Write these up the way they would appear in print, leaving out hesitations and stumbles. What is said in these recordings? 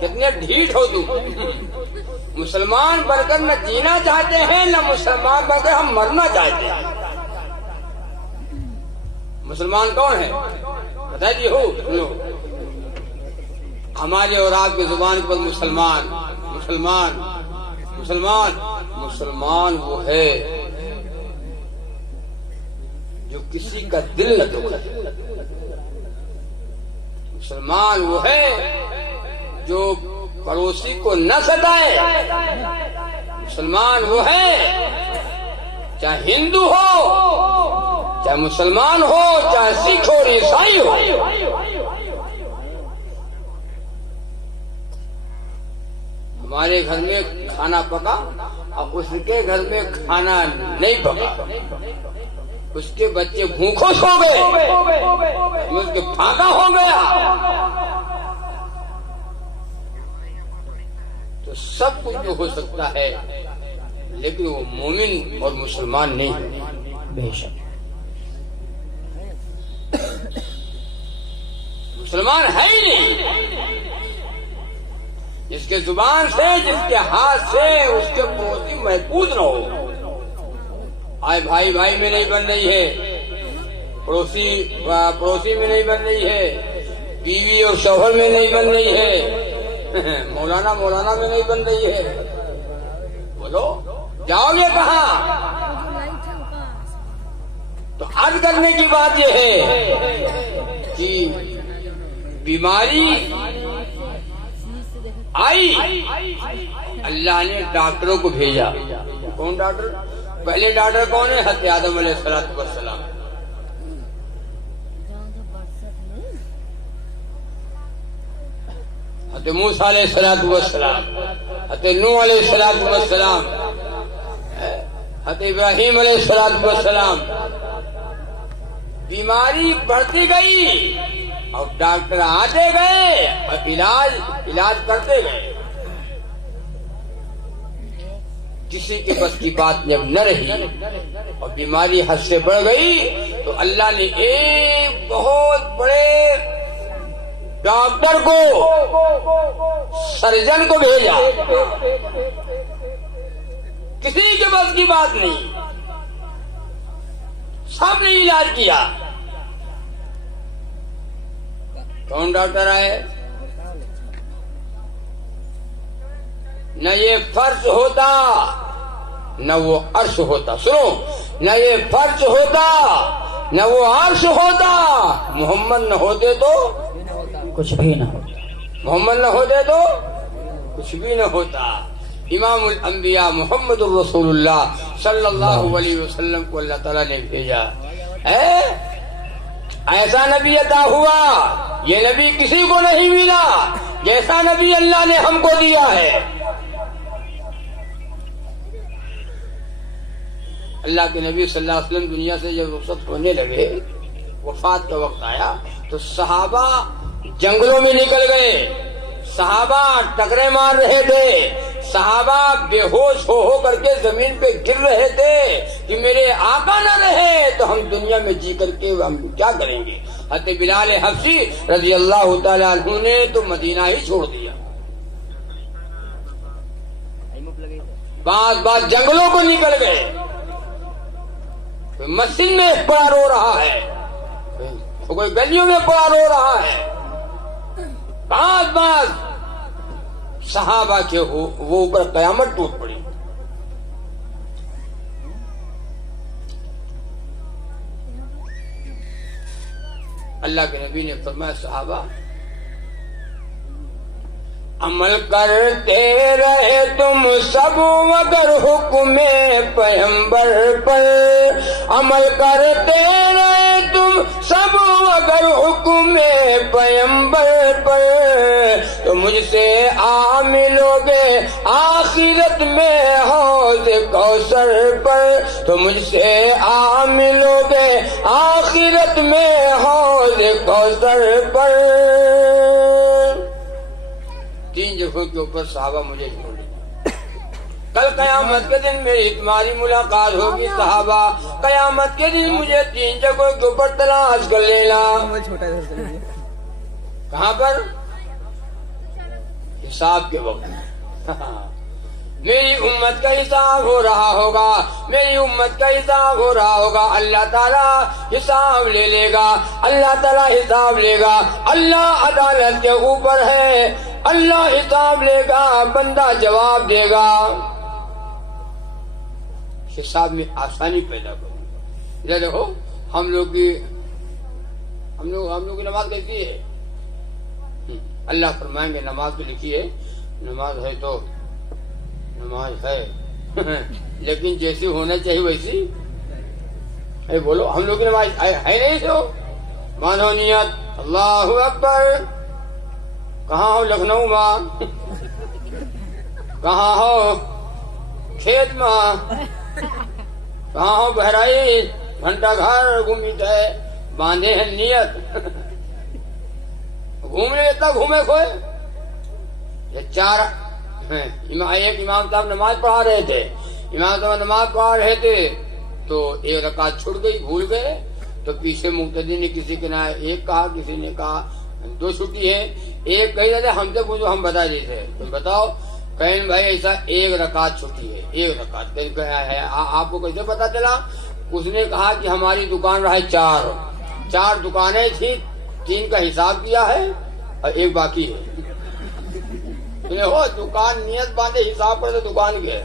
کتنے ڈھیٹ ہو تم. مسلمان بن کر نہ جینا چاہتے ہیں نہ مسلمان بن کر ہم مرنا چاہتے ہیں. مسلمان کون ہے بتا دیجیے ہو سنو. ہماری اور آپ کی زبان پر مسلمان مسلمان مسلمان مسلمان وہ ہے جو کسی کا دل نہ دکھائے. مسلمان وہ ہے جو پڑوسی کو نہ ستائے. مسلمان وہ ہے چاہے ہندو ہو چاہے مسلمان ہو چاہے سکھ ہو عیسائی ہو. ہمارے گھر میں کھانا پکا اور اس کے گھر میں کھانا نہیں پکا. اس کے بچے بھوکوں سو گئے اس کے پھاگا ہو گیا تو سب کچھ جو ہو سکتا ہے لیکن وہ مومن اور مسلمان نہیں ہے. بے شک مسلمان ہے ہی نہیں. جس کے زبان سے جس کے ہاتھ سے اس کے پڑوسی محفوظ نہ ہو. آئے بھائی بھائی میں نہیں بن رہی ہے, پڑوسی میں نہیں بن رہی ہے, بیوی اور شوہر میں نہیں بن رہی ہے, مولانا میں نہیں بن رہی ہے. بولو جاؤ گے کہاں؟ تو عرض کرنے کی بات یہ ہے کہ بیماری آئی, اللہ نے ڈاکٹروں کو بھیجا. کون ڈاکٹر؟ پہلے ڈاکٹر کون ہے؟ حضرت آدم علیہ السلام. حضرت موسیٰ علیہ السلام, حضرت نوح علیہ السلام, حضرت ابراہیم علیہ السلام. بیماری بڑھتی گئی اور ڈاکٹر آتے گئے اور علاج کرتے گئے. کسی کے بس کی بات جب نہ رہی اور بیماری حد سے بڑھ گئی تو اللہ نے ایک بہت بڑے ڈاکٹر کو, سرجن کو بھیجا. کسی کے بس کی بات نہیں, سب نے علاج کیا. کون ڈاکٹر آئے؟ نہ یہ فرض ہوتا نہ وہ عرش ہوتا. سنو, نہ یہ فرض ہوتا نہ وہ عرش ہوتا. محمد نہ ہوتے تو کچھ بھی نہ ہوتا. محمد نہ ہوتے تو کچھ بھی نہ ہوتا. امام الانبیاء محمد الرسول اللہ صلی اللہ علیہ وسلم کو اللہ تعالیٰ نے بھیجا. ایسا نبی عطا ہوا, یہ نبی کسی کو نہیں ملا جیسا نبی اللہ نے ہم کو دیا ہے. اللہ کے نبی صلی اللہ علیہ وسلم دنیا سے جب رخصت ہونے لگے, وفات کا وقت آیا تو صحابہ جنگلوں میں نکل گئے. صحابہ ٹکرے مار رہے تھے, صحابہ بے ہوش ہو کر کے زمین پہ گر رہے تھے کہ میرے آقا نہ رہے تو ہم دنیا میں جی کر کے ہم کیا کریں گے. حضرت بلال حبشی رضی اللہ تعالی عنہ نے تو مدینہ ہی چھوڑ دیا. بعض جنگلوں کو نکل گئے. کوئی مسجد میں پڑا رو رہا ہے, کوئی گلیوں میں پڑا رو رہا ہے. بعض صحابہ کے وہ اوپر قیامت ٹوٹ پڑی. اللہ کے نبی نے فرمایا صحابہ عمل کرتے رہے تم سب مگر حکم پیغمبر پر. عمل کرتے رہے تم سب مگر حکم پیغمبر پر. تو مجھ سے آ ملوگے آخرت میں حوض کوثر پر. تو مجھ سے آ ملوگے آخرت میں حوض کوثر پر. 3 جگہوں کے اوپر صحابہ مجھے چھوڑ دیں. کل قیامت کے دن میری تمہاری ملاقات ہوگی صحابہ. قیامت کے دن مجھے 3 جگہوں کے اوپر تلاش کر لینا. کہاں پر؟ حساب کے وقت میری امت کا حساب ہو رہا ہوگا، میری امت کا حساب ہو رہا ہوگا، اللہ تعالیٰ حساب لے لے گا، اللہ تعالیٰ حساب لے گا، اللہ عدالت کے اوپر ہے، اللہ حساب لے گا، بندہ جواب دے گا، حساب میں آسانی پیدا کروں۔ یہ دیکھو ہم لوگ کی نماز کیسی ہے؟ اللہ فرمائیں گے نماز تو لکھی ہے، نماز ہے تو نماز ہے لیکن جیسی ہونا چاہیے ویسی ہے۔ بولو ہم لوگ کی نماز ہے نہیں تو مانو نیت اللہ اکبر، کہاں ہو لکھنؤ ماں، کہاں ہو کھیت ماں، کہاں ہو بہرائچ، گھنٹہ گھر گھومیت ہے، باندھے ہیں نیت گھومنے اتنا گھومے کھوئے۔ یہ چار ایک امام صاحب نماز پڑھا رہے تھے، امام صاحب نماز پڑھا رہے تھے تو ایک رکعت چھوٹ گئی، بھول گئے، تو پیچھے مقتدی نے کسی کے نہ ایک کہا، کسی نے کہا دو چھٹی ہے، ایک کہی رہتے ہم سے پوچھو ہم بتا دیتے، تم بتاؤ کہیں بھائی ایسا ایک رکعت چھٹی ہے، ایک رکعت ہے، آپ کو کیسے پتا چلا؟ اس نے کہا کہ ہماری دکان رہے چار دکانیں تھی، 3 کا حساب کیا ہے اور ایک باقی ہے۔ ہو دکان نیت باندھے حساب پر تو دکان کے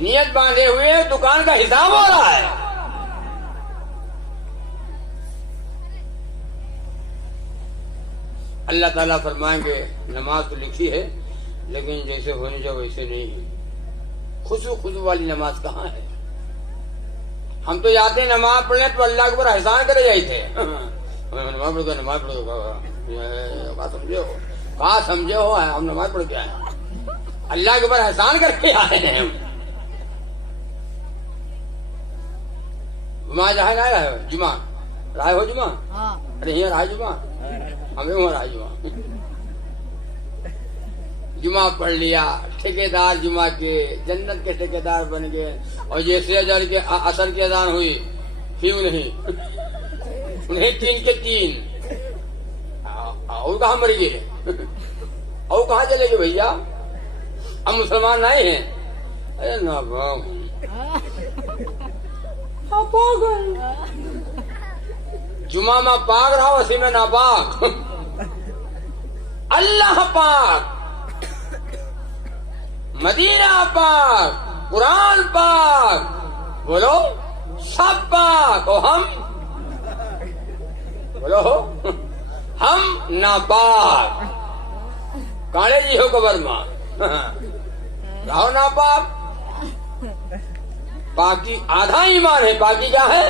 نیت باندھے ہوئے دکان کا حساب ہو رہا ہے۔ اللہ تعالیٰ فرمائیں گے نماز تو لکھی ہے لیکن جیسے ہونے جو ویسے نہیں ہے۔ خضوع والی نماز کہاں ہے؟ ہم تو جاتے ہیں نماز پڑھنے تو اللہ کے اوپر احسان کرے جائے تھے، نماز پڑھو نماز پڑھو، کہاں سمجھے ہو ہم نماز پڑھ کے آئے ہیں، اللہ کے اوپر احسان کر کے آئے ہیں۔ جمعہ جہاں نہ رہے ہو، جمعہ رائے ہو، جمعہ ارے یہاں رہا جمعہ، ہمیں وہاں رہا جمعہ، جمعہ پڑھ لیا، ٹھیکیدار جمعہ کے جنت کے ٹھیکیدار بن گئے، اور جیسے اثر کی اذان ہوئی کیوں نہیں انہیں 3 کے 3 اور کہاں مر گئے، اور کہاں چلے گئے بھیا؟ ہم مسلمان نہیں ہیں، ارے ناپاک جمعہ میں پاک رہا اسی میں ناپاک، اللہ پاک، مدینہ پاک، قرآن پاک، بولو سب پاک، اور ہم بولو ہم ناپاک، کاڑے جی ہو قبر ماں رہو ناپاک۔ باقی آدھا ایمان ہے، باقی کیا ہے؟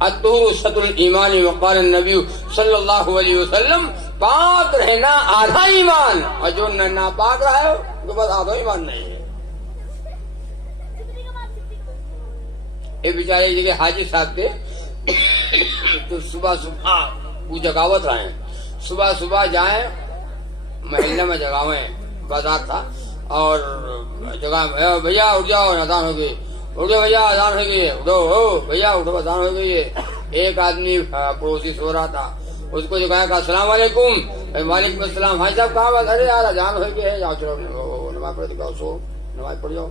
الطہور شطر الایمان، وقال النبی صلی اللہ علیہ وسلم پاک رہنا آدھا ایمان، اور جو ناپاک رہا ہے تو بس آدھا ایمان نہیں ہے۔ ایک بیچارے ایک جگہ حاجی صاحب تھے تو صبح وہ جگاوت رہے ہیں، صبح جائیں محلے میں جگاویں، بازار تھا اور جگہ بھیا اٹھ جاؤ اذان ہو گئی، اٹھو بھیا اذان ہو گئی ہے، اٹھو بھیا اٹھو اذان ہو گئی ہے۔ ایک آدمی پڑوسی سو رہا تھا، اس کو جو کہا السلام علیکم، وعلیکم السلام، بھائی صاحب کہاں بس؟ ارے یار اذان ہو گئی ہے، جاؤ چلو نماز پڑھ جاؤ، سو نماز پڑھ جاؤ،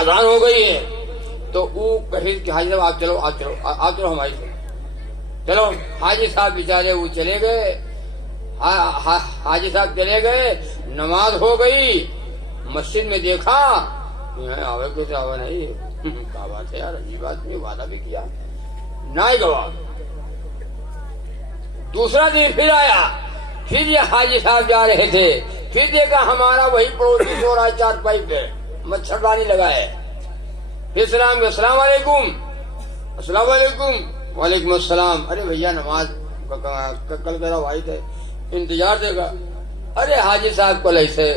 اذان ہو گئی ہے۔ تو وہ کہے کہ حاجی صاحب آپ چلو ہماری چلو۔ حاجی صاحب بیچارے وہ چلے گئے، حاجی صاحب چلے گئے، نماز ہو گئی، مسجد میں دیکھا آوے کیسے آوے نہیں، کیا بات ہے یار، عجیب بات نہیں، وعدہ بھی کیا نہیں گواہ۔ دوسرا دن پھر آیا، پھر یہ حاجی صاحب جا رہے تھے، پھر دیکھا ہمارا وہی پڑوسی سو رہا ہے چارپائی پہ، مچھردانی لگا ہے، پھر سلام کیا السلام علیکم، السلام علیکم، وعلیکم السلام۔ ارے بھیا نماز کل کہہ رہا بھائی تھے انتظار دے گا، ارے حاجی صاحب کل ایسے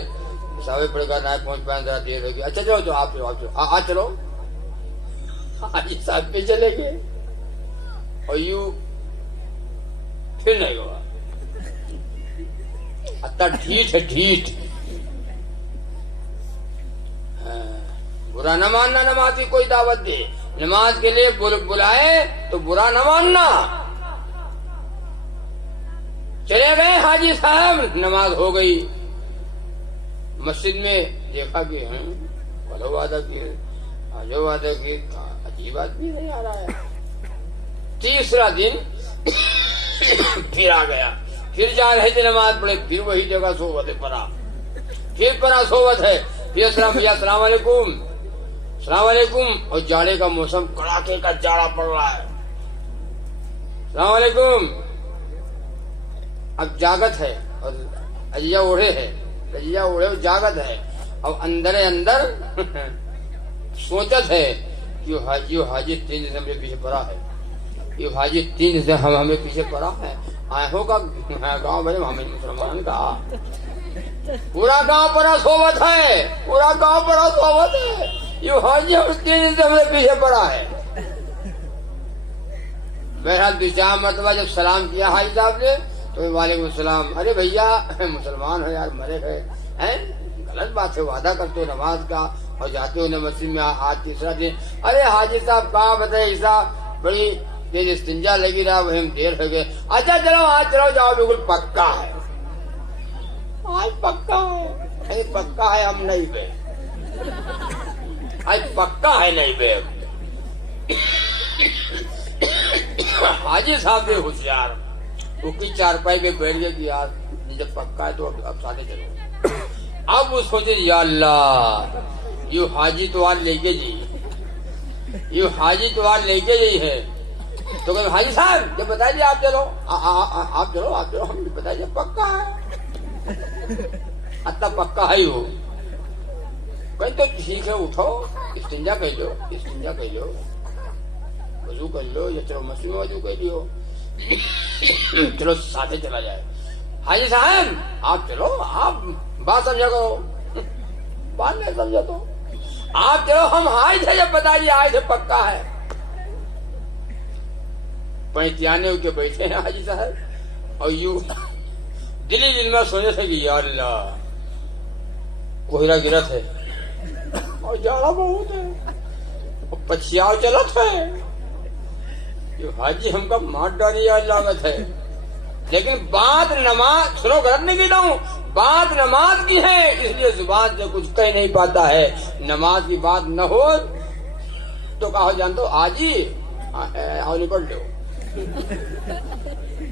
صاحب پڑے گا نہ پہنچ پائے، ذرا دیر ہوگی، اچھا چلو تو آپ چلو، حاجی صاحب پہ چلے گئے اور یوں پھر نہیں ہوا، اتنا ڈھیٹ ہے ڈھیٹ۔ برا نہ ماننا نماز کی کوئی دعوت دے، نماز کے لیے بلائے تو برا نہ ماننا۔ چلے گئے حاجی صاحب نماز ہو گئی، مسجد میں دیکھا کہ بولو وعدہ کی آجو وعدہ کی، عجیب آدمی نہیں آ رہا ہے۔ تیسرا دن پھر آ گیا، پھر جا رہے تھے نماز پڑھے، پھر وہی جگہ صحبت ہے پڑا، پھر پڑا صحبت ہے، پھر السلام بھیا السلام علیکم السلام علیکم، اور جاڑے کا موسم کڑاکے کا جاڑا پڑ رہا ہے، السلام علیکم۔ اب جاگت ہے اور اجیا اوڑھے ہے، اجیا اوڑھے اور جاگت ہے، اب اندر سوچت ہے کہ یہ حاجی 3 دن سے ہمیں پیچھے پڑا ہے، یہ حاجی 3 دن سے ہمیں پیچھے پڑا ہے، آئے کا گاؤں بھائی ہمیں مسلمان کا پورا گاؤں پڑا صحبت ہے، پورا گاؤں پڑا صحبت ہے، یہ حاجی ہم 3 دن سے ہمیں پیچھے پڑا ہے۔ بہرحال 2-4 مرتبہ جب سلام کیا حاجی صاحب نے تو وعلیکم السلام، ارے بھیا مسلمان ہو یار، مرے گئے ہیں، غلط بات ہے، وعدہ کرتے ہو نماز کا اور جاتے ہو نہ مسجد میں، آج تیسرا دن، ارے حاجی صاحب کہاں بتائے ایسا بڑی تیز استنجا لگی رہا، وہ ہم دیر ہو گئے، اچھا چلو آج چلو جاؤ، بالکل پکا ہے آج، پکا ہے، پکا ہے ہم نہیں بے، آج پکا ہے نہیں بے۔ حاجی صاحب بھی ہوشیار، وہ کی چارپائی پہ بیٹھ گیا کہ یار جب پکا ہے تو اب ساتھ چلو۔ اب وہ سوچے یا اللہ یہ حاجی تو آج لے کے جی، یہ حاجی تو آج لے کے جی ہے، تو کہ حاجی صاحب جب بتائیے آپ چلو، آپ چلو آپ چلو، ہم بتائیے پکا ہے، اتنا پکا ہے وہ، کہیں تو ٹھیک ہے اٹھو، استنجا کر لو، استنجا کر لو، وضو کر لو، یا چلو مسجد میں وضو کر لیو، چلو ساتھ چلا جائے۔ حاجی صاحب آپ چلو، آپ بات سمجھا کرو، بات نہیں سمجھا تو آپ چلو، ہم آئے تھے جب بتائیے آئے تھے پکا ہے۔ پینتیانے ہو کے بیٹھے ہیں حاجی صاحب، اور یوں دلی دل میں سوچے تھے کہ یا اللہ کوہرا گرت ہے اور جاڑا بہت ہے اور پچھیاؤ چلت ہے، یہ حاجی ہم کا مار ڈالی یا لاگت ہے، لیکن بات نماز سنو، غلط نہیں کہتا ہوں، بات نماز کی ہے، اس لیے زبان سے کچھ کہہ نہیں پاتا ہے، نماز کی بات نہ ہو تو کہو جانتے ہو حاجی آؤ نپٹ لو،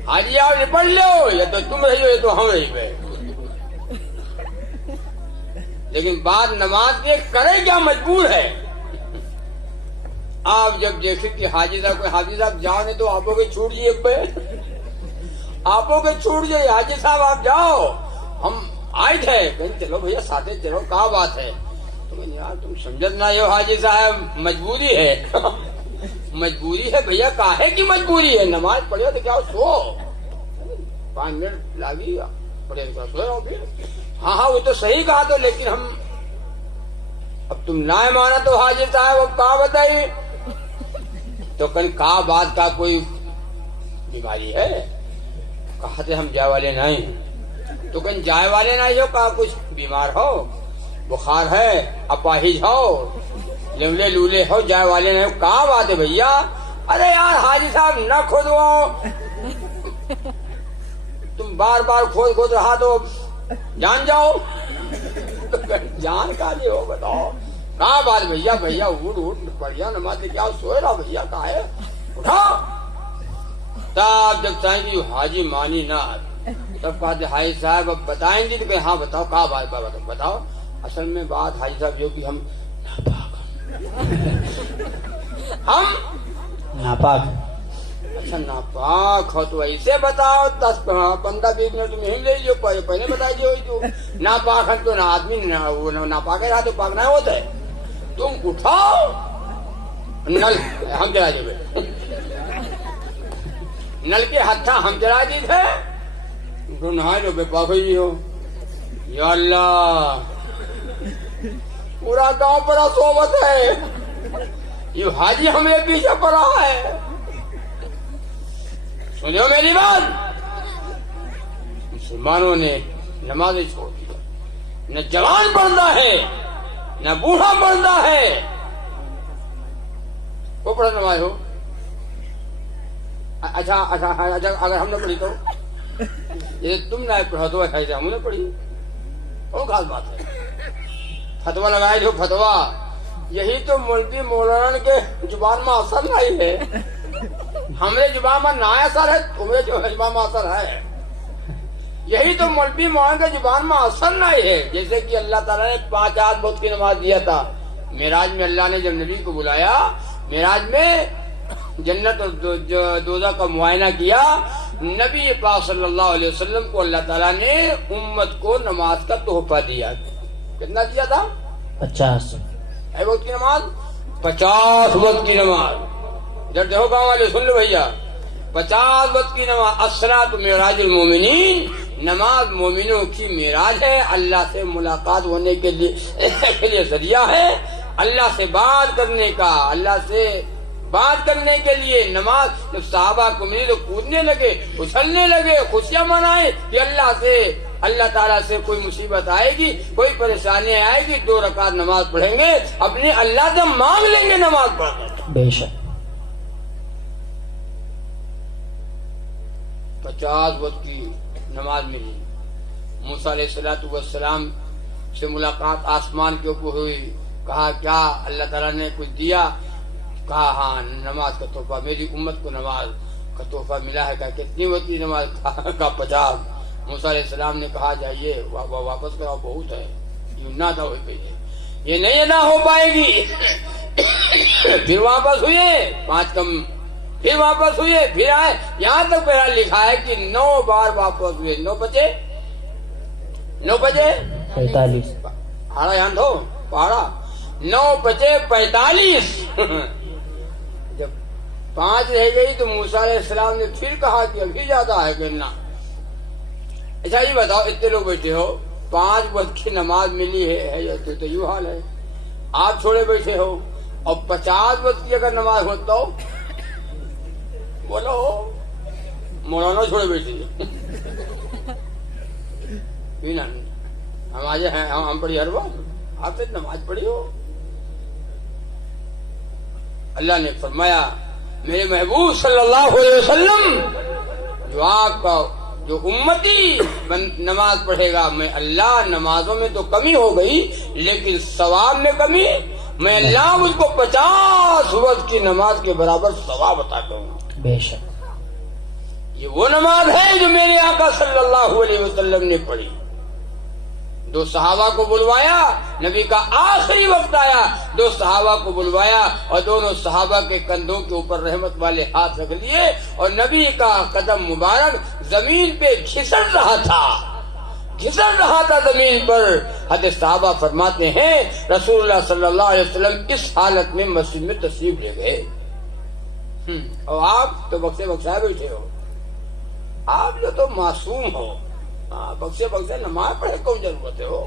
حاجی آؤ نپٹ لو، یا تو تم رہی ہو یا تو ہم رہی گئے، لیکن بات نماز کے کرے کیا مجبور ہے۔ آپ جب دیکھیں کہ حاجی صاحب کو، حاجی صاحب جاؤ نہیں تو آپوں کے چھوٹ جائے پہ، آپوں کے چھوٹ جائے، حاجی صاحب آپ جاؤ، ہم آئے تھے، کہیں چلو بھیا ساتھ چلو، کہا بات ہے، تم یار تم سمجھت نہ ہو حاجی صاحب، مجبوری ہے، مجبوری ہے بھیا، کاہے کی مجبوری ہے، نماز پڑھو تو کیا سو 5 منٹ لاگی پڑھے سو رہا ہوں پھر، ہاں وہ تو صحیح کہا تو، لیکن ہم اب تم نہ مانا تو حاجی صاحب اب کہا بتائیے، تو کل کہا بات کا کوئی بیماری ہے، کہا تھے ہم جائے والے نہیں، تو کہیں جائے والے نہیں ہو، کہا کچھ بیمار ہو، بخار ہے، اپاہج ہو، لولے لولے ہو، جائے والے نہیں ہو، کہاں بات ہے بھیا، ارے یار حاجی صاحب نہ کھودو، تم بار بار کھود رہا تو جان جاؤ، جان کا نہیں ہو بتاؤ، کہاں بات بھیا، بھیا اٹھ بڑھیا نماز کیا سوئے رہا بھیا، کہا ہے اٹھا، تب جب چاہیں گی حاجی مانی نہ، تب کہتے حاجی صاحب اب بتائیں گے، تو کہ ہاں بتاؤ، کہا بات بتاؤ، اصل میں بات حاجی صاحب جو کہ ہم ناپاک، اچھا ناپاک ہو تو ایسے بتاؤ، 10-15-20 منٹ تم یہیں لے لیو، پہلے بتا دیو، تو ناپاک ہے تو نہ آدمی ناپاک ہے تو پاک نہ ہوتا ہے، تم اٹھاؤ نل ہم جلا دے، نل کے ہتھا ہم جلا دی تھے، تو نہا لو بے پاک ہی ہو، یا اللہ پورا گاؤں پڑا صحبت ہے، یہ حاجی ہمیں پیچھے پڑا ہے، سنو میری بات، مسلمانوں نے نمازیں چھوڑ دی، نہ جوان پڑھتا ہے نہ بوڑھا پڑھتا ہے، وہ پڑھا نماز ہو، اچھا اگر ہم نے پڑھی تو جیسے تم نہ پڑھا تو ایسے ہم نے پڑھی، کون خاص بات ہے؟ فتوا لگائے جو فتوا، یہی تو مولوی مولانا کے زبان میں اثر نہیں ہے، ہمارے زبان میں نہ اثر ہے، تمہیں جو زبان میں اثر ہے، یہی تو مولوی مولانا کے زبان میں اثر نہیں ہے۔ جیسے کہ اللہ تعالیٰ نے 5 آدھ وقت کی نماز دیا تھا، معراج میں اللہ نے جب نبی کو بلایا، معراج میں جنت اور دوزخ کا معائنہ کیا، نبی پاک صلی اللہ علیہ وسلم کو اللہ تعالیٰ نے امت کو نماز کا تحفہ دیا۔ کتنا دیا تھا؟ 50 وقت کی نماز، 50 وقت کی نماز۔ جب دیکھو گاؤں والے سن لو بھیا، 50 وقت کی نماز۔ الصلاۃ معراج المومنین، نماز مومنوں کی معراج ہے، اللہ سے ملاقات ہونے کے لیے ذریعہ ہے، اللہ سے بات کرنے کا، اللہ سے بات کرنے کے لیے نماز۔ جب صحابہ کو ملی تو کودنے لگے، اچھلنے لگے، خوشیاں منائے کہ اللہ تعالیٰ سے کوئی مصیبت آئے گی، کوئی پریشانی آئے گی، 2 رکعت نماز پڑھیں گے، اپنے اللہ سے مانگ لیں گے نماز پڑھ کر۔ بے شک 50 وقت کی نماز ملی۔ موسیٰ علیہ السلام سے ملاقات آسمان کے اوپر ہوئی، کہا کیا اللہ تعالیٰ نے کچھ دیا؟ کہا ہاں نماز کا تحفہ، میری امت کو نماز کا تحفہ ملا ہے۔ کہا کتنی وقت کی نماز؟ کا 50۔ موسیٰ علیہ السلام نے کہا جائیے واپس کراؤ، بہت ہے، یوں نہ تھا ہوئی گئی ہے، یہ نہیں ادا ہو پائے گی۔ پھر واپس ہوئے 5 کم، پھر واپس ہوئے، پھر آئے، یہاں تک پہلا لکھا ہے کہ 9 بار واپس ہوئے۔ 9 بجے 45 پہاڑا یہاں دو پہاڑا 9 بجے 45۔ جب 5 رہ گئی تو موسیٰ علیہ السلام نے پھر کہا کہ ابھی زیادہ ہے گرنا۔ اچھا یہ بتاؤ، اتنے لوگ بیٹھے ہو، 5 وقت کی نماز ملی ہے تو یوں حال ہے، آپ چھوڑے بیٹھے ہو، اور 50 وقت کی اگر نماز ہوتا ہو، بولو مولانا چھوڑے بیٹھے ہم آج ہیں، ہم پڑھی ہر بار، آپ سے نماز پڑھی ہو۔ اللہ نے فرمایا میرے محبوب صلی اللہ علیہ وسلم، جو آپ کا جو امتی نماز پڑھے گا، میں اللہ، نمازوں میں تو کمی ہو گئی لیکن ثواب میں کمی، میں اللہ اس کو 50 وقت کی نماز کے برابر ثواب عطا کروں گا۔ بے شک یہ وہ نماز ہے جو میرے آقا صلی اللہ علیہ وسلم نے پڑھی۔ 2 صحابہ کو بلوایا، نبی کا آخری وقت آیا، 2 صحابہ کو بلوایا اور دونوں صحابہ کے کندھوں کے اوپر رحمت والے ہاتھ رکھ لیے، اور نبی کا قدم مبارک زمین پہ گھسڑ رہا تھا زمین پر۔ حضرت صحابہ فرماتے ہیں رسول اللہ صلی اللہ علیہ وسلم اس حالت میں مسجد میں تشریف لے گئے، اور آپ تو بخشے بیٹھے ہو، آپ جو تو معصوم ہو، بخشے نماز پڑھے کون ضرورت ہے؟ ہو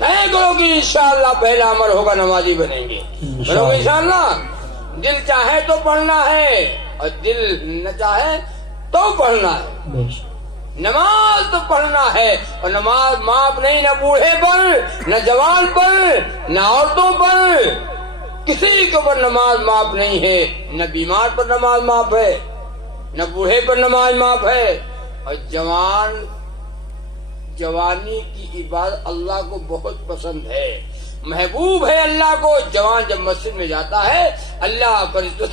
طے کرو کہ انشاءاللہ پہلا عمل ہوگا نمازی بنیں گے، بنو گے انشاءاللہ۔ دل چاہے تو پڑھنا ہے اور دل نہ چاہے تو پڑھنا ہے، بے شک نماز تو پڑھنا ہے، اور نماز معاف نہیں، نہ بوڑھے پر، نہ جوان پر، نہ عورتوں پر، کسی کے اوپر نماز معاف نہیں ہے، نہ بیمار پر نماز معاف ہے، نہ بوڑھے پر نماز معاف ہے۔ اور جوانی کی عبادت اللہ کو بہت پسند ہے، محبوب ہے اللہ کو۔ جوان جب مسجد میں جاتا ہے، اللہ فرشتوں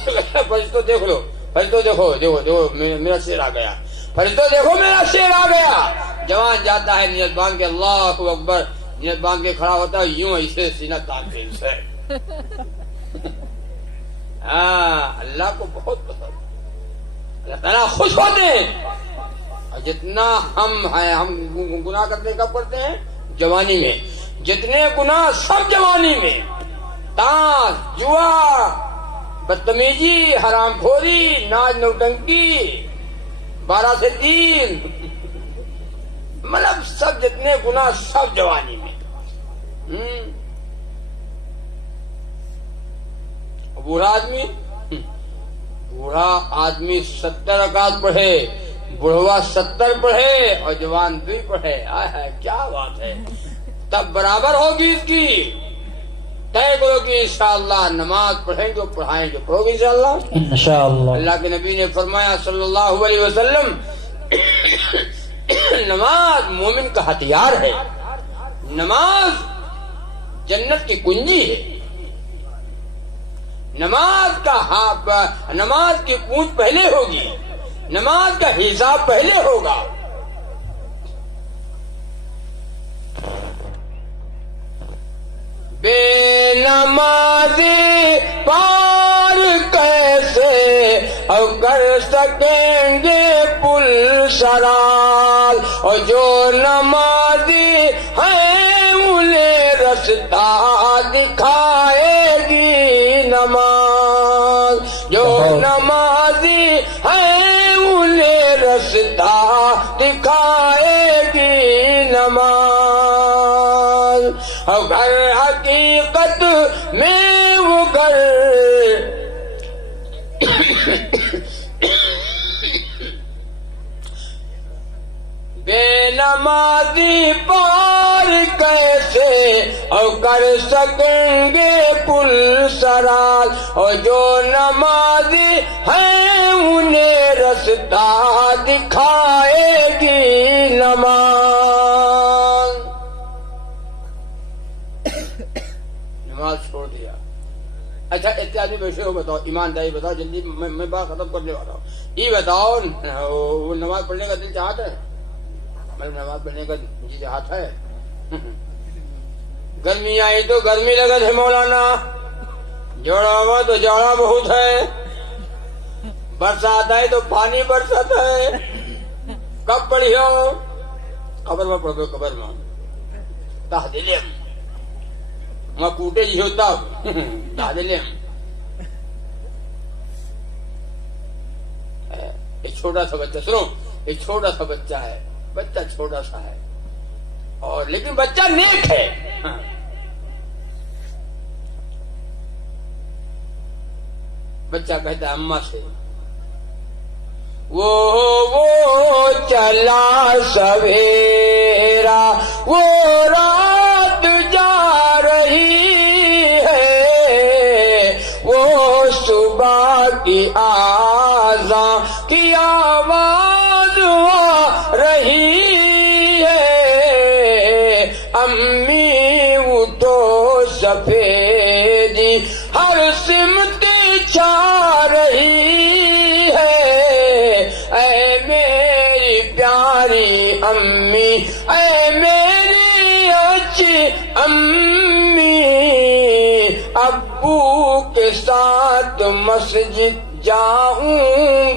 دیکھ لو، فرشتوں دیکھو میرا شیر آ گیا، فرشتوں دیکھو میرا شیر آ گیا۔ جوان جاتا ہے نیت باندھ کے، اللہ اکبر، نیت باندھ کے کھڑا ہوتا ہے، یوں ایسے سینہ تان کے سے اللہ کو بہت پسند، اللہ تعالیٰ خوش ہوتے ہیں۔ اور جتنا ہم گناہ کرتے کب کرتے ہیں؟ جوانی میں، جتنے گناہ سب جوانی میں، تاش، جوا، بدتمیزی، حرام خوری، ناچ نوٹنکی، 12 سے 3، مطلب سب جتنے گناہ سب جوانی میں۔ بوڑھا آدمی 70 رکعت پڑھے، بڑھوا 70 پڑھے اور جوان 2 پڑھے، کیا بات ہے، تب برابر ہوگی اس کی۔ طے کرو کہ انشاءاللہ نماز پڑھیں گے، پڑھائیں گے، پڑھو گے انشاءاللہ۔ انشاءاللہ۔ اللہ کے نبی نے فرمایا صلی اللہ علیہ وسلم نماز مومن کا ہتھیار ہے، نماز جنت کی کنجی ہے، نماز کی پونچھ پہلے ہوگی، نماز کا حساب پہلے ہوگا۔ بے نمازی پار کیسے اور کر سکیں گے پل سرال، اور جو نمازی ہے انہیں رستہ دکھائے گی نماز، جو نمازی ہے انہیں رستہ دکھائے گی نماز۔ اگر حقیقت میں وہ گھر بے نمازی پار کیسے اور کر سکیں گے پل سرال، اور جو نمازی ہیں انہیں رستہ دکھائے گی نماز۔ نماز چھوڑ دیا، اچھا اتیادی بیٹھے ہو، بتاؤ ایمانداری بتاؤ جلدی، میں بات ختم کرنے والا ہوں۔ یہ بتاؤ وہ نماز پڑھنے کا دل چاہتا ہے؟ نماز پڑھنے کا جی چاہتا ہے؟ گرمی آئی تو گرمی لگت ہے مولانا، جوڑا ہوا تو جوڑا بہت ہے، برسات آئی تو پانی برساتا ہے، کب پڑھی ہو؟ قبر میں پڑھ دو، قبر میں تحدلیم میں کوٹے جی ہوتا تحدلیم۔ ایک چھوٹا سا بچہ، سنو، ایک چھوٹا سا بچہ ہے، بچہ چھوٹا سا ہے اور لیکن بچہ نیک ہے۔ بچہ کہتا ہے اماں سے، وہ چلا سویرا، وہ رات جا رہی ہے، وہ صبح کی آذان کی آواز آ رہی ہے، امی اٹھو سفیدی ہر سمت چھا رہی ہے، اے میری پیاری امی، اے میری اچھی امی، ابو کے ساتھ مسجد جاؤں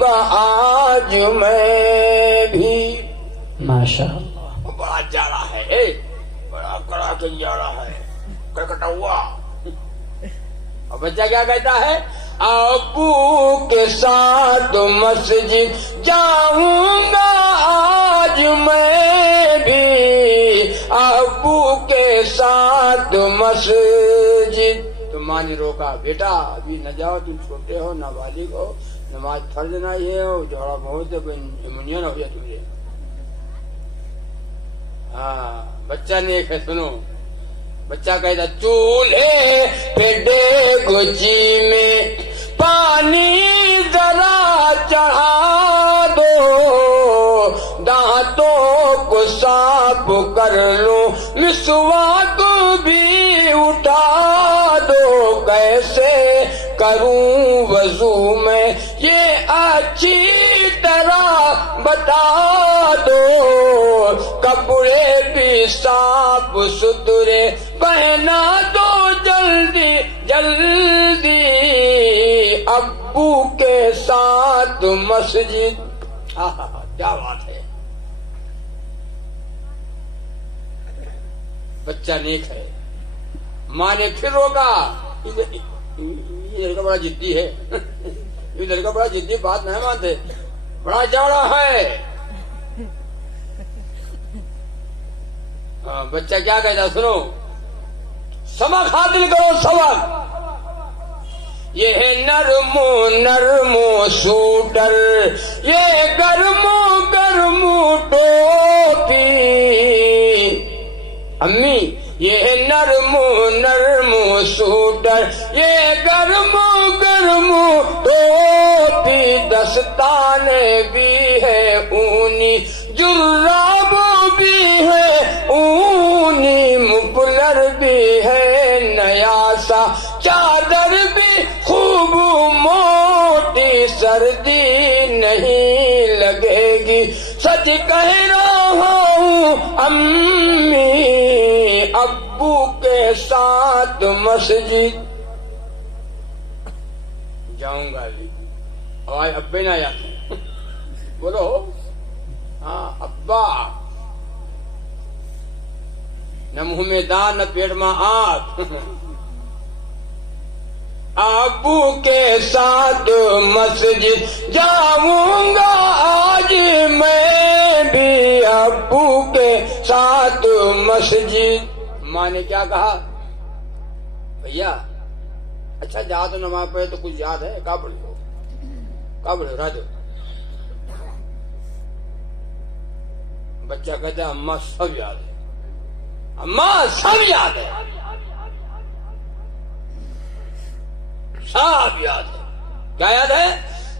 گا آج میں بھی۔ ماشاء اللہ، بڑا جاڑا ہے، بڑا کڑا کے جاڑا ہے، کرکٹا ہوا۔ اور بچہ کیا کہتا ہے؟ ابو کے ساتھ مسجد جاؤں گا آج میں بھی، ابو کے ساتھ مسجد۔ تو ماں نے روکا، بیٹا ابھی نہ جاؤ، تم چھوٹے ہو، نابالغ ہو، نماز فرض نہ یہ ہو، جوڑا بہت منین ہو گیا تجھے۔ ہاں بچہ نیک ہے، سنو، بچہ کہتا چولہے پہ ڈیگچی میں پانی ذرا چڑھا دو، دانتوں کو صاف کر لوں، مسواک بھی اٹھا دو، کیسے کروں وضو میں یہ اچھی طرح بتا دو، کپڑے بھی صاف ستھرے پہنا دو جلدی جلدی، ابو کے ساتھ مسجد۔ کیا بات ہے، بچہ نیک ہے۔ ماں نے پھر روکا، یہ لڑکا بڑا جدی ہے، یہ لڑکا بڑا جدی، بات نہیں مانتے، بڑا جاڑا ہے۔ بچہ کیا کہتا، سنو، سبق حاصل کرو، سبق۔ یہ ہے نرمو نرمو سوٹر، یہ گرمو گرمو ٹوپی، امی یہ ہے نرمو نرمو سوٹر، یہ گرمو گرمو ٹوپی، دستانے بھی ہے اونی، شراب بھی ہے اونی مفلر بھی ہے نیا سا چادر بھی خوب موٹی سردی نہیں لگے گی سچ کہہ رہا ہوں امی ابو کے ساتھ مسجد جاؤں گا جی آواز ابے نہ یاد بولو ہاں ابا نہ منہ میں دان نہ پیٹ میں آنکھ ابو کے ساتھ مسجد جاؤں گا آج میں بھی ابو کے ساتھ مسجد ماں نے کیا کہا بھیا اچھا جا تو نماز پڑھے تو کچھ یاد ہے کہاں پڑھے راجو بچہ کہتا ہے اماں سب یاد ہے اماں سب یاد ہے سب یاد ہے کیا یاد ہے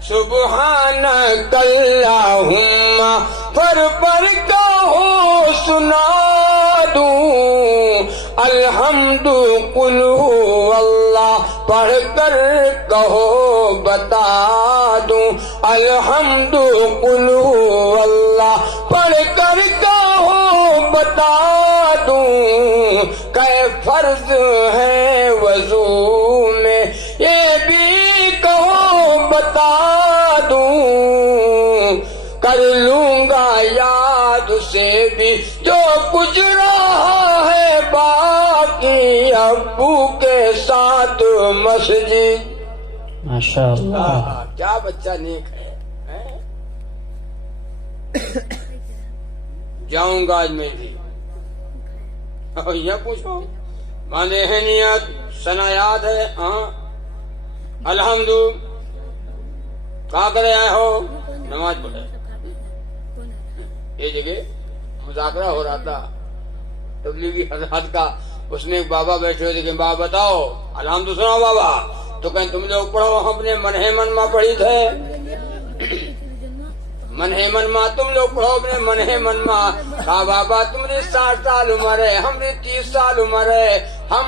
سبحانک اللہم پر کہو سنا دوں الحمد قل هو اللہ پڑھ کر کہو بتا دوں الحمد قل هو اللہ پڑھ کر کہو بتا دوں کہ فرض ہے وضو میں یہ بھی کہو بتا دوں کر لوں گا یاد سے بھی جو کچھ رہا ہے باقی ابو کے ساتھ مسجد ماشاء اللہ کیا بچہ نیک ہے جاؤں گا آج میں بھی یہ پوچھو مانے ہے نیت سنا یاد ہے ہاں الحمد کہاں کرے آئے ہو نماز پڑھے یہ جگہ مذاکرہ ہو رہا تھا تبلیغی حضرات کا اس میں ایک بابا بیٹھے ہوئے تھے کہ بابا بتاؤ الحمد سناؤ بابا تو کہیں تم لوگ پڑھو ہم اپنے من ماں پڑھی تھے من ماں تم لوگ پڑھو اپنے من ماں کہا بابا تمہاری 60 سال عمر ہے ہماری 30 سال عمر ہے ہم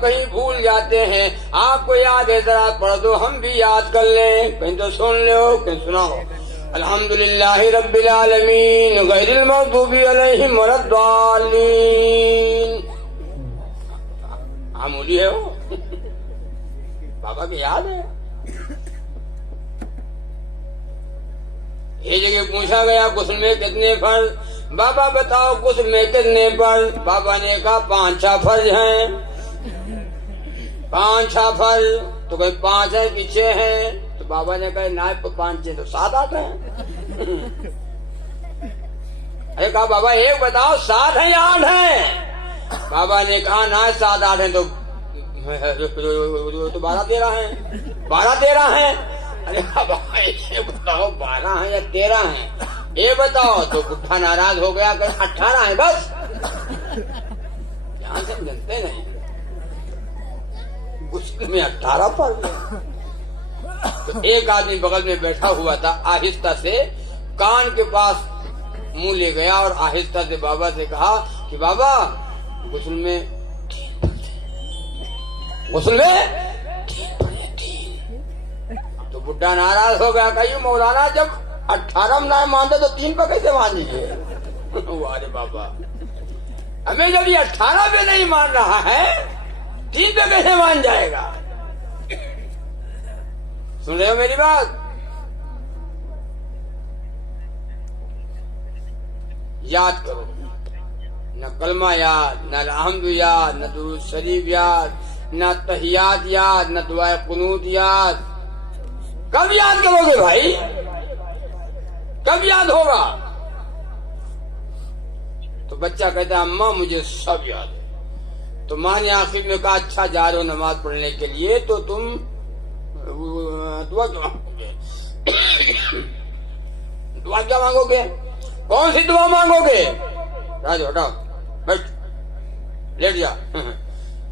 کہیں بھول جاتے ہیں آپ کو یاد ہے ذرا پڑھ دو ہم بھی یاد کر لیں کہیں تو سن لو کہیں سناؤ الحمدللہ رب العالمین غیر المغضوب علیہم ولا الضالین معمولی ہے وہ بابا کی یاد ہے یہ جگہ پوچھا گیا غسل میں کتنے فرض بابا بتاؤ غسل میں کتنے فرض بابا نے کہا 5-6 فرض ہیں 5-6 فرض تو کوئی 5 ہے کہ 6 ہیں تو بابا نے کہا نائب 5-6 تو 7-8 ہیں ارے کہا بابا ایک بتاؤ 7 ہیں یا 8 ہیں بابا نے کہا نہ 7-8 ہیں تو 12-13 ہیں 12-13 ہیں ارے بابا یہ بتاؤ 12 ہیں یا 13 ہیں یہ بتاؤ تو بڈھا ناراض ہو گیا کہ 18 ہیں بس یہاں سے جانتے نہیں غسل میں 18 فرض تو ایک آدمی بغل میں بیٹھا ہوا تھا آہستہ سے کان کے پاس منہ لے گیا اور آہستہ سے بابا سے کہا کہ بابا غسل میں 3 تو بڈھا ناراض ہو گیا کہ مولانا جب 18 نہ مانتے تو 3 پہ کیسے مان لیجیے ارے بابا ہمیں جب یہ 18 پہ نہیں مان رہا ہے 3 پہ کیسے مان جائے گا سن رہے ہو میری بات یاد کرو نہ کلمہ یاد نہ الحمد یاد نہ درود شریف یاد نہ تحیات یاد نہ دعائے قنوت یاد کب یاد کرو گے بھائی کب یاد ہوگا تو بچہ کہتا ہے اماں مجھے سب یاد ہے تو ماں نے آخر میں کہا اچھا جا رہے ہو نماز پڑھنے کے لیے تو تم دعا کیا مانگو گے دعا کیا مانگو گے کون سی دعا مانگو گے راجو ہٹاؤ بیٹھ لیٹ جا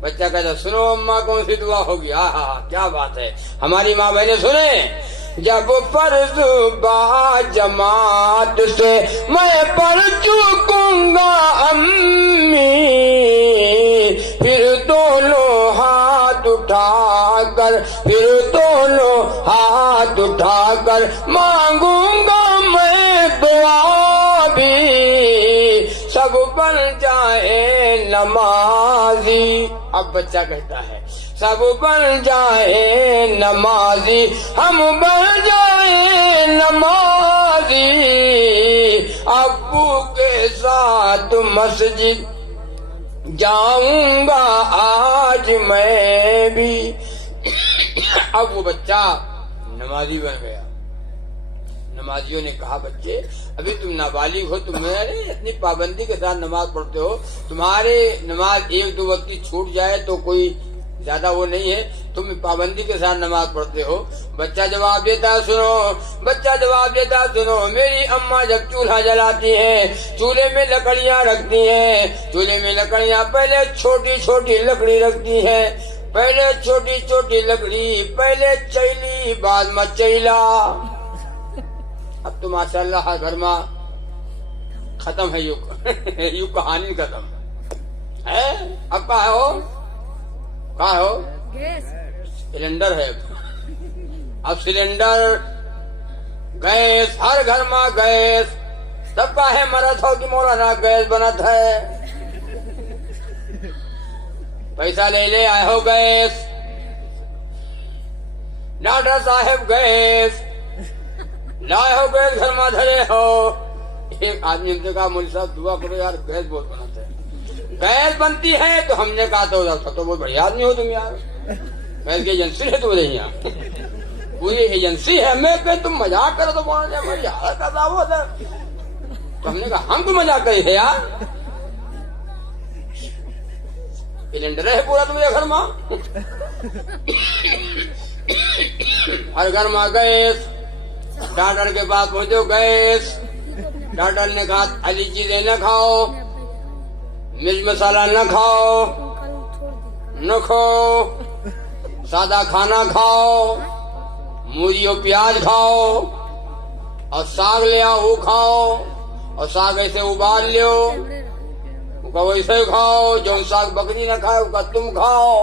بچہ کہتا سنو اماں کون سی دعا ہوگی ہاں کیا بات ہے ہماری ماں بہنیں سنیں جب فرض با جماعت سے میں پڑھ چکوں گا امی، پھر دونوں ہاتھ اٹھا کر، پھر دونوں ہاتھ اٹھا کر مانگوں گا میں دعا بھی، سب بن جائے نمازی۔ اب بچہ کہتا ہے سب بن جائے نمازی، ہم بن جائے نمازی، ابو کے ساتھ مسجد جاؤں گا آج میں بھی۔ اب وہ بچہ نمازی بن گیا۔ نمازیوں نے کہا بچے ابھی تم نابالغ ہو، تم اتنی پابندی کے ساتھ نماز پڑھتے ہو، تمہارے نماز ایک دو وقت کی چھوٹ جائے تو کوئی زیادہ وہ نہیں ہے، تم پابندی کے ساتھ نماز پڑھتے ہو۔ بچہ جواب دیتا سنو، بچہ جواب دیتا سنو، میری اماں جب چولہا جلاتی ہیں، چولہے میں لکڑیاں رکھتی ہیں، چولہے میں لکڑیاں پہلے چھوٹی چھوٹی لکڑی رکھتی ہیں، پہلے چھوٹی چھوٹی لکڑی، پہلے چیلی بعد میں چیلا۔ اب تو ماشاءاللہ ہر گھر میں ختم ہے یوں کہانی ختم ہے۔ اب کہاں ہو سلنڈر ہے، اب سلنڈر گیس ہر گھر میں گیس، سب کا ہے مرد ہو کہ مولانا گیس بنت ہے، پیسہ لے آئے ہو گیس، ڈاکٹر صاحب گیس لائے ہو، گیس گھر میں دھرے ہو۔ ایک آدمی نے کہا مولوی صاحب دعا کرو یار گیس بہت بناتا ہے۔ گیس بنتی ہے تو ہم نے کہا تو بہت بڑھیا آدمی ہو تم یار، گیس کی ایجنسی ہے تو یہاں پوری ایجنسی ہے، میں کہ تم مذاق کرو تو بولنا مذاق کرتا ہو تو ہم نے کہا ہم تو مذاق کری ہے یار، سلنڈر ہے پورا تمہارے گھر میں، ہر گھر میں گیس۔ ڈاکٹر کے پاس پہنچو گیس، ڈاکٹر نے کہا علی چیزیں نہ کھاؤ، مرچ مسالہ نہ کھاؤ، نہ کھاؤ، سادہ کھانا کھاؤ، مولی اور پیاز کھاؤ، اور ساگ لے آؤ وہ کھاؤ، اور ساگ ایسے ابال لو، ویسے کھاؤ، جو ساگ بکری نہ کھائے وہ تم کھاؤ،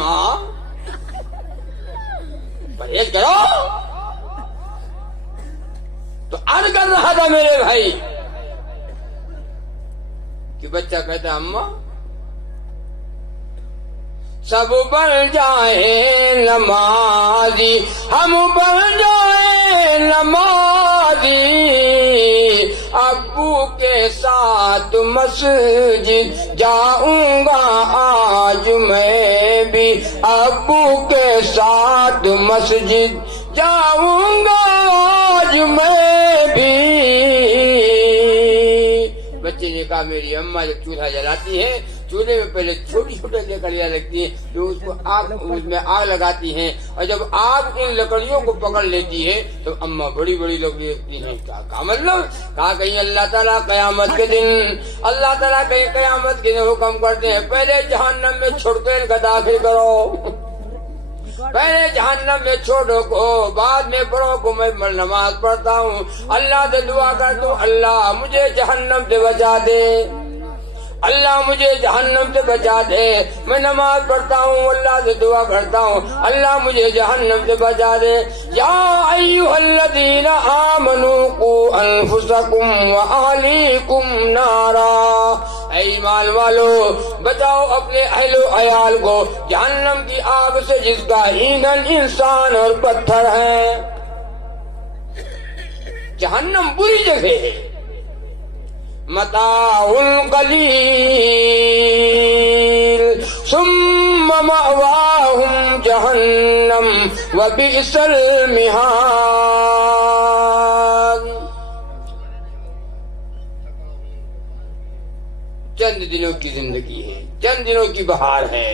ہاں پرہیز کرو۔ تو عرض کر رہا تھا میرے بھائی کہ بچہ کہتا اماں سب بن جائے نمازی، ہم بن جائے نمازی، ابو کے ساتھ مسجد جاؤں گا آج میں بھی، ابو کے ساتھ مسجد جاؤں گا آج میں بھی۔ بچے نے کہا میری اماں جب چولہا جلاتی ہے، چولہے میں پہلے چھوٹی چھوٹی لکڑیاں رکھتی ہیں، جو اس میں آگ لگاتی ہیں، اور جب آگ ان لکڑیوں کو پکڑ لیتی ہے تو اماں بڑی بڑی لکڑی رکھتی ہیں۔ کہا مطلب کہا کہیں اللہ تعالیٰ قیامت کے دن، اللہ تعالیٰ کہیں قیامت کے دن حکم کرتے ہیں پہلے جہنم میں چھوڑ کے ان کا داخل کرو، پہلے جہنم میں چھوڑو کو، بعد میں پڑھو کو۔ میں نماز پڑھتا ہوں، اللہ سے دعا کرتا ہوں اللہ مجھے جہنم سے بچا دے، اللہ مجھے جہنم سے بچا دے۔ میں نماز پڑھتا ہوں، اللہ سے دعا کرتا ہوں اللہ مجھے جہنم سے بچا دے۔ یا ایھا الذین آمنوا قوا انفسکم واہلیکم نارا، اے ایمان والو بچاؤ اپنے اہل و عیال کو جہنم کی آگ سے جس کا ایندھن انسان اور پتھر ہے۔ جہنم بری جگہ ہے، متاع قلیل ثم مأواہم جہنم وبئس المہاد۔ چند دنوں کی زندگی ہے، چند دنوں کی بہار ہے،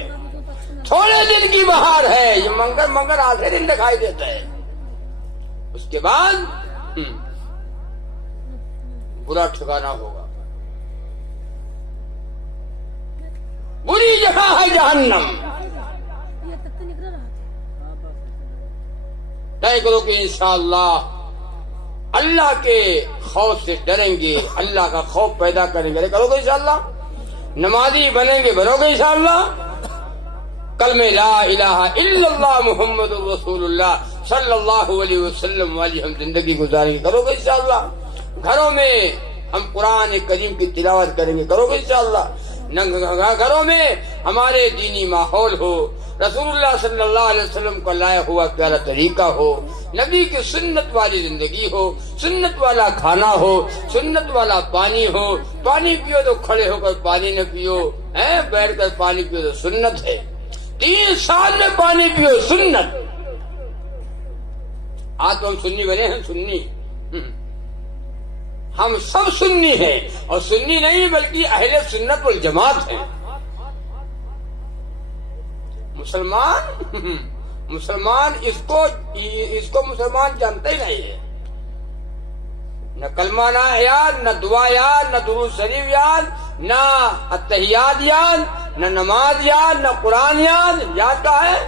تھوڑے دن کی بہار ہے، یہ منگر آدھے دن دکھائی دیتا ہے، اس کے بعد برا ٹھکانہ ہوگا، بری جگہ ہے جہنم۔ طے کرو کہ انشاءاللہ اللہ کے خوف سے ڈریں گے، اللہ کا خوف پیدا کریں گے، کرو گے انشاءاللہ؟ نمازی بنیں گے، بنو گے انشاءاللہ؟ کلمہ لا الہ الا اللہ محمد الرسول اللہ صلی اللہ علیہ وسلم والی ہم زندگی گزاریں گے، کرو گے انشاءاللہ؟ گھروں میں ہم قرآن کریم کی تلاوت کریں گے، کرو گے انشاءاللہ؟ گھروں میں ہمارے دینی ماحول ہو، رسول اللہ صلی اللہ علیہ وسلم کو لایا ہوا پیارا طریقہ ہو، نبی کی سنت والی زندگی ہو، سنت والا کھانا ہو، سنت والا پانی ہو، پانی پیو تو کھڑے ہو کر پانی نہ پیو، بیٹھ کر پانی پیو تو سنت ہے، 3 سال میں پانی پیو سنت۔ آج تو ہم سنی بنے ہیں، سنی ہم سب سنی ہیں، اور سنی نہیں بلکہ اہل سنت والجماعت ہیں۔ مسلمان اس کو مسلمان جانتا ہی نہیں ہے، نہ کلمہ نہ یاد، نہ دعا یاد، نہ درود شریف یاد، نہ اتحیات یاد، نہ نماز یاد، نہ قرآن یاد۔ یاد کا ہے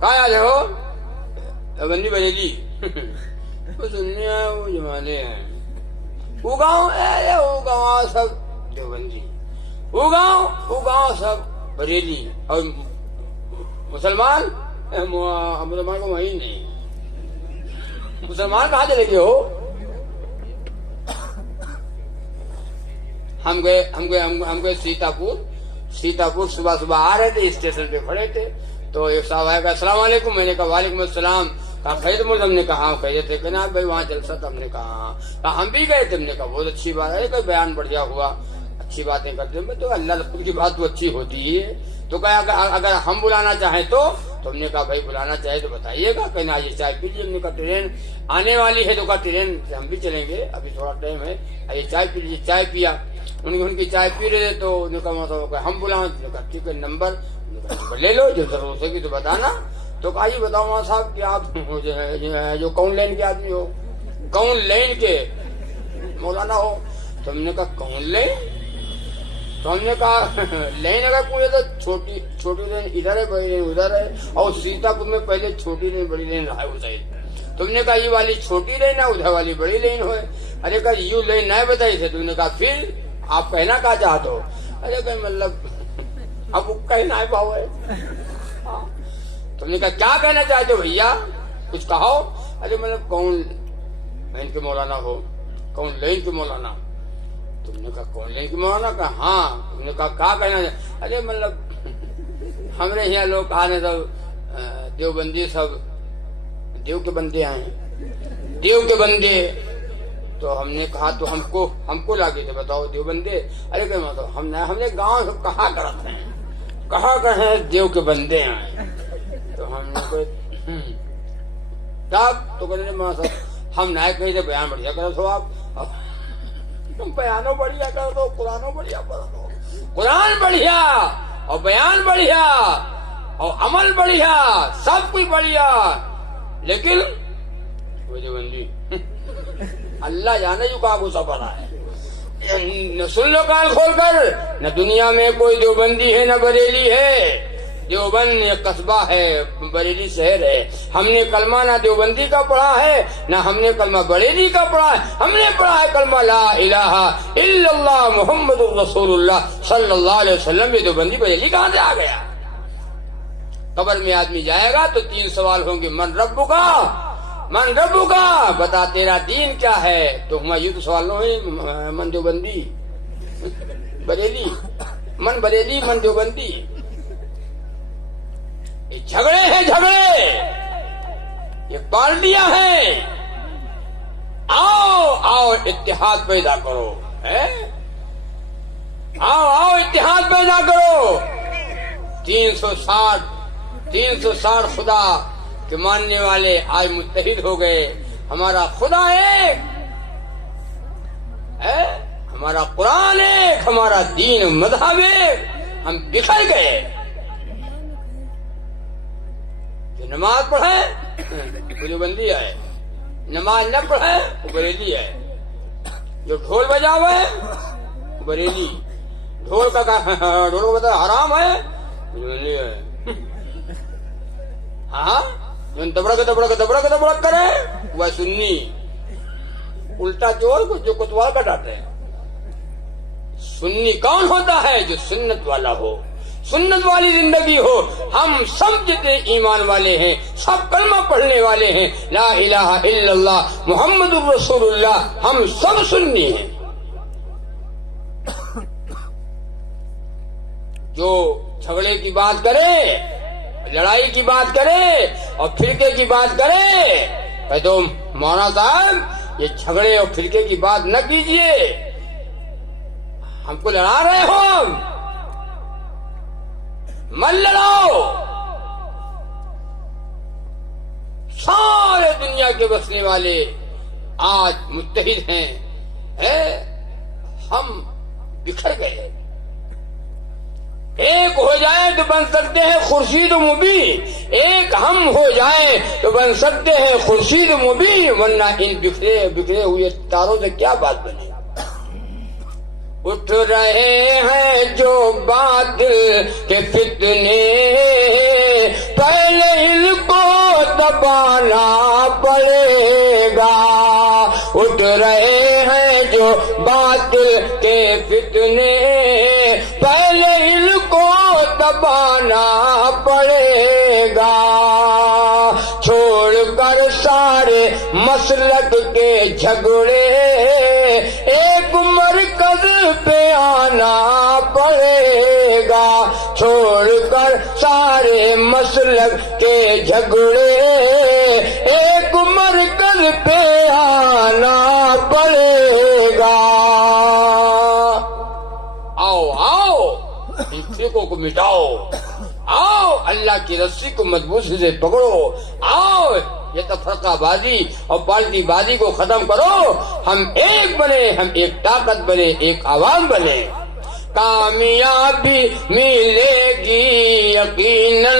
کہاں یاد ہے؟ ہو بندی بریلی وہ سننی ہے، وہ جمانے ہیں، وہ گاؤں سب دیوبندی، وہ گاؤں سب بریلی، اور مسلمان کو وہیں نہیں، مسلمان کہاں چلے گئے ہو؟ ہم گئے سیتاپور، صبح آ رہے تھے، اسٹیشن پہ کھڑے تھے تو ایک صاحب آئے گا، السلام علیکم، میں نے کہا وعلیکم السلام، کہا خیریت مول، ہم نے کہا ہاں خیریت ہے، کہنا بھائی وہاں جلسہ تھا، ہم نے کہا ہاں، ہم بھی گئے تھے، ہم نے کہا بہت اچھی بات ہے، کوئی بیان بڑھیا ہوا، اچھی باتیں کرتے ہیں، تو اللہ رسول کی بات تو اچھی ہوتی ہے، تو کہا اگر ہم بلانا چاہیں تو ہم نے کہا بھائی بلانا چاہے تو بتائیے گا، کہنا آئیے چائے پیجیے، ہم نے کہا ٹرین آنے والی ہے، تو کہا ٹرین سے ہم بھی چلیں گے، ابھی تھوڑا ٹائم ہے، آئیے چائے پی لیجیے، چائے پیا، ان کی چائے پی رہے تو انہوں نے کہا ہم بلاؤں، کہا ٹھیک ہے، نمبر لے لو، جو ضرورت ہوگی تو بتانا، تو کہا یہ بتاؤ وہاں صاحب کہ آپ جو کون لائن کے آدمی ہو، کون لائن کے مولانا ہو، تو ہم نے کہا کون لائن، تو ہم نے کہا لائن اگر پوچھے تو چھوٹی لائن ادھر ہے، بڑی لائن ادھر ہے، اور سیتاپور میں پہلے چھوٹی لائن بڑی لائن رہا ہے ادھر، تم نے کہا یہ والی چھوٹی لائن ہے، ادھر والی بڑی لائن ہوئے، ارے کہا یوں لائن نہیں بتائی تھے، تم نے کہا پھر آپ کہنا کہا چاہتے ہو، ارے کہ مطلب اب وہ کہنا ہے باؤ ہے، تم نے کہا کیا کہنا چاہتے ہو بھیا، کچھ کہو، ارے مطلب کون لائن کے مولانا ہو، کون لائن کے مولانا، تم نے کہا کون لائن کے مولانا، کہا ہاں، تم نے کہا کیا کہنا، ارے مطلب ہمارے یہاں لوگ کہانے سب دیوبندی، سب دیو کے بندے آئے ہیں، دیو کے بندے، تو ہم نے کہا تو ہم کو لاگے تھے، بتاؤ دیو بندے، ارے کہ مطلب ہم نے گاؤں سے کہا کرتے ہیں، کہا کہ دیو کے بندے آئے، تو ہم نے کوئی تب تو کہتے ہم نہ کہیں سے بیان بڑھیا کرو تو آپ بیانوں بڑھیا کر دو، قرآنوں بڑھیا کر دو، قرآن بڑھیا اور بیان بڑھیا اور عمل بڑھیا، سب کچھ بڑھیا، لیکن وہ جو بندی اللہ جانے جو کہا غصہ پڑا ہے، سن لو کان کھول کر، نہ دنیا میں کوئی دیوبندی ہے نہ بریلی ہے، دیوبند ایک قصبہ ہے، بریلی شہر ہے، ہم نے کلمہ نہ دیوبندی کا پڑھا ہے، نہ ہم نے کلمہ بریلی کا پڑھا ہے، ہم نے پڑھا ہے کلمہ لا الہ الا اللہ محمد الرسول اللہ صلی اللہ علیہ وسلم۔ یہ دیوبندی بریلی کہاں سے آ گیا؟ قبر میں آدمی جائے گا تو 3 سوال ہوں گے، من رب کا، بتا تیرا دین کیا ہے، تو ہمیں یہ تو سوال نہ ہوئے من دیوبندی بریلی، من بریلی من دیوبندی، یہ جھگڑے ہیں، جھگڑے، یہ پارٹیاں ہیں، آؤ اتحاد پیدا کرو، آؤ اتحاد پیدا کرو، 360 خدا کے ماننے والے آج متحد ہو گئے، ہمارا خدا ایک ہے، ہمارا قرآن ایک، ہمارا دین مذہب ایک، ہم بکھر گئے، جو نماز پڑھے وہ دیوبندی ہے، نماز نہ پڑھے وہ بریلی ہے، جو ڈھول بجا ہوا ہے وہ بریلی، ڈھول کو بتا حرام ہے، بریلی ہے، ہاں جو دبڑک کرے وہ سنی، الٹا چور کو جو کتوال کا ڈالتے ہیں۔ سنی کون ہوتا ہے؟ جو سنت والا ہو، سنت والی زندگی ہو۔ ہم سب جتنے ایمان والے ہیں سب کلمہ پڑھنے والے ہیں، لا الہ الا اللہ محمد الرسول اللہ، ہم سب سنی ہیں۔ جو جھگڑے کی بات کرے، لڑائی کی بات کرے اور فرقے کی بات کرے، کہ تو مولانا صاحب یہ جھگڑے اور فرقے کی بات نہ کیجئے، ہم کو لڑا رہے ہو، مت لڑاؤ۔ سارے دنیا کے بسنے والے آج متحد ہیں، ہم بکھر گئے۔ ایک ہو جائے تو بن سکتے ہیں خورشید و مبین، ایک ہم ہو جائے تو بن سکتے ہیں خورشید و مبین، ورنہ ان بکھرے ہوئے تاروں سے کیا بات بنے۔ اٹھ رہے ہیں جو باطل کے فتنے، پہلے ان کو دبانا پڑے گا۔ اٹھ رہے ہیں جو باطل کے فتنے، پہلے ان کو دبانا پڑے گا۔ چھوڑ کر سارے مسلک کے جھگڑے، ایک مرکز پہ آنا پڑے گا۔ چھوڑ کر سارے مسلک کے جھگڑے، ایک مرکز پہ آنا پڑے گا۔ آؤ آؤ ان فرقوں کو مٹاؤ، آؤ اللہ کی رسی کو مضبوطی سے پکڑو، آؤ یہ تفرقہ بازی اور پالٹی بازی کو ختم کرو، ہم ایک بنے، ہم ایک طاقت بنے، ایک آواز بنے۔ کامیابی ملے گی یقیناً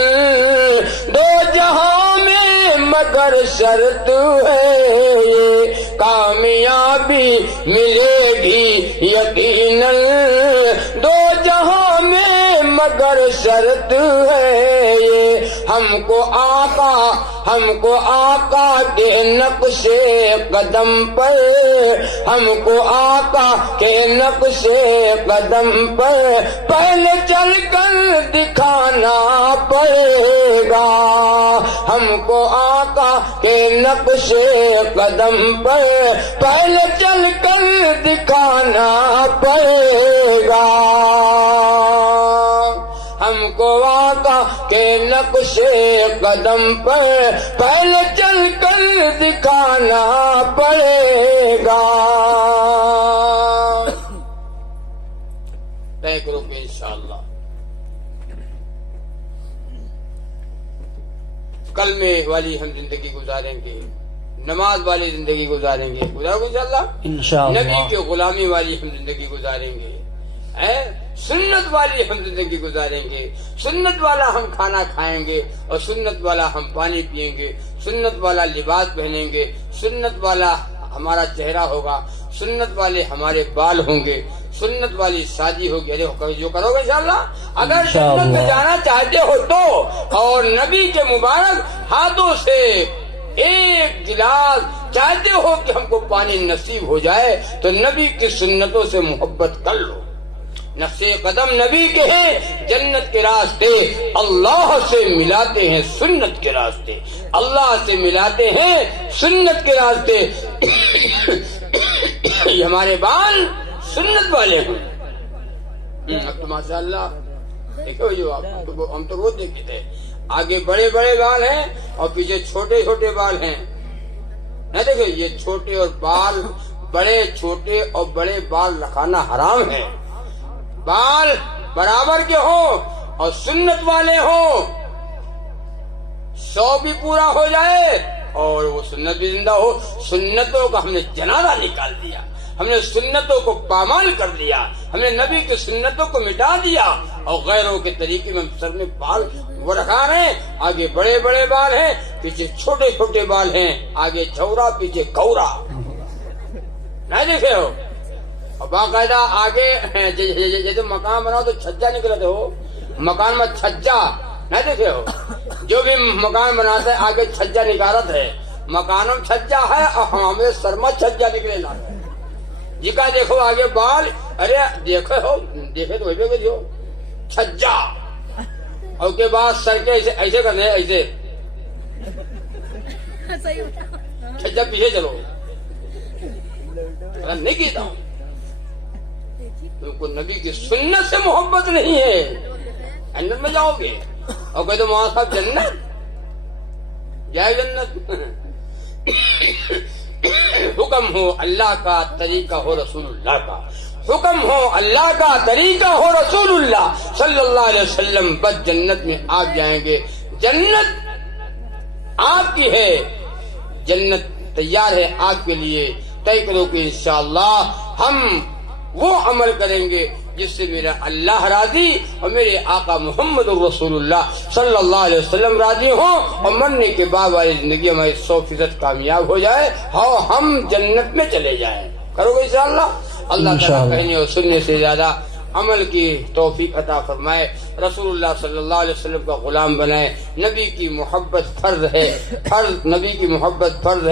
دو جہاں میں، مگر شرط ہے یہ، کامیابی ملے گی یقیناً دو جہاں میں، مگر شرط ہے یہ۔ ہم کو آقا کے نقش قدم پر، ہم کو آقا کے نقش قدم پر پہلے چل کر دکھانا پڑے گا۔ ہم کو آقا کے نقش قدم پر پہلے چل کر دکھانا پڑے گا۔ ہم کو آقا کے نقش قدم پر پہلے چل کر دکھانا پڑے گا۔ طے کرو کہ انشاءاللہ کلمے والی ہم زندگی گزاریں گے، نماز والی زندگی گزاریں گے، گزارو انشاءاللہ، انشاءاللہ، نبی کی غلامی والی ہم زندگی گزاریں گے، سنت والی ہم زندگی گزاریں گے، سنت والا ہم کھانا کھائیں گے اور سنت والا ہم پانی پیئیں گے، سنت والا لباس پہنیں گے، سنت والا ہمارا چہرہ ہوگا، سنت والے ہمارے بال ہوں گے، سنت والی شادی ہوگی۔ ارے جو کرو گے انشاءاللہ، اگر جنت میں جانا چاہتے ہو تو، اور نبی کے مبارک ہاتھوں سے ایک گلاس چاہتے ہو کہ ہم کو پانی نصیب ہو جائے تو نبی کی سنتوں سے محبت کر لو۔ نقش قدم نبی کے ہیں، جنت کے راستے اللہ سے ملاتے ہیں، سنت کے راستے اللہ سے ملاتے ہیں، سنت کے راستے۔ یہ ہمارے بال سنت والے ہیں۔ اب تو ماشاء اللہ دیکھو جو ہم تو روز دیکھتے تھے، آگے بڑے بڑے بال ہیں اور پیچھے چھوٹے چھوٹے بال ہیں، نہ دیکھو یہ چھوٹے اور بال، بڑے چھوٹے اور بڑے بال رکھانا حرام ہے۔ بال برابر کے ہوں اور سنت والے ہوں، 100 بھی پورا ہو جائے اور وہ سنت بھی زندہ ہو۔ سنتوں کا ہم نے جنازہ نکال دیا، ہم نے سنتوں کو پامال کر دیا، ہم نے نبی کی سنتوں کو مٹا دیا اور غیروں کے طریقے میں ہم سر میں بال وہ رکھا رہے ہیں، آگے بڑے بڑے بال ہیں، پیچھے چھوٹے چھوٹے بال ہیں، آگے چھورا پیچھے کورا، نہیں دیکھے ہو؟ اور باقاعدہ آگے جیسے مکان بناؤ تو چھجا نکلتے ہو، مکان میں چھجا نہ دیکھے ہو جو بھی مکان بناتا ہے آگے چھجا نکالت ہے مکانوں میں چھجا ہے اور ہمیں سرما چھجا نکلے لا جی کا دیکھو آگے بال ارے دیکھے ہو دیکھے تو وہی پہ ہو چھجا اور کے بعد سر کے ایسے کرنے ایسے چھجا پیچھے چلو نہیں کیتا ہوں تم کو نبی کی سنت سے محبت نہیں ہے جنت میں جاؤ گے اور کہتے مولانا صاحب جنت جائے جنت حکم ہو اللہ کا طریقہ ہو رسول اللہ کا حکم ہو اللہ کا طریقہ ہو رسول اللہ صلی اللہ علیہ وسلم بس جنت میں آپ جائیں گے جنت آپ کی ہے جنت تیار ہے آپ کے لیے طے کرو کہ انشاءاللہ ہم وہ عمل کریں گے جس سے میرا اللہ راضی اور میرے آقا محمد رسول اللہ صلی اللہ علیہ وسلم راضی ہوں اور مرنے کے بعد والی زندگی ہماری 100% کامیاب ہو جائے اور ہم جنت میں چلے جائیں کرو گے انشاءاللہ اللہ تعالیٰ کہنے اور سننے سے زیادہ عمل کی توفیق عطا فرمائے رسول اللہ صلی اللہ علیہ وسلم کا غلام بنائے نبی کی محبت فرض ہے فرض نبی کی محبت فرض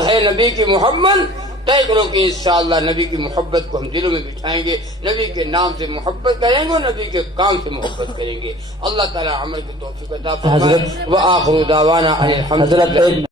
ہے نبی کی محبت طے کرو کہ انشاءاللہ نبی کی محبت کو ہم دلوں میں بٹھائیں گے نبی کے نام سے محبت کریں گے اور نبی کے کام سے محبت کریں گے اللہ تعالیٰ عمل کی توفیق عطا فرمائے وآخر دعوانا الحمدللہ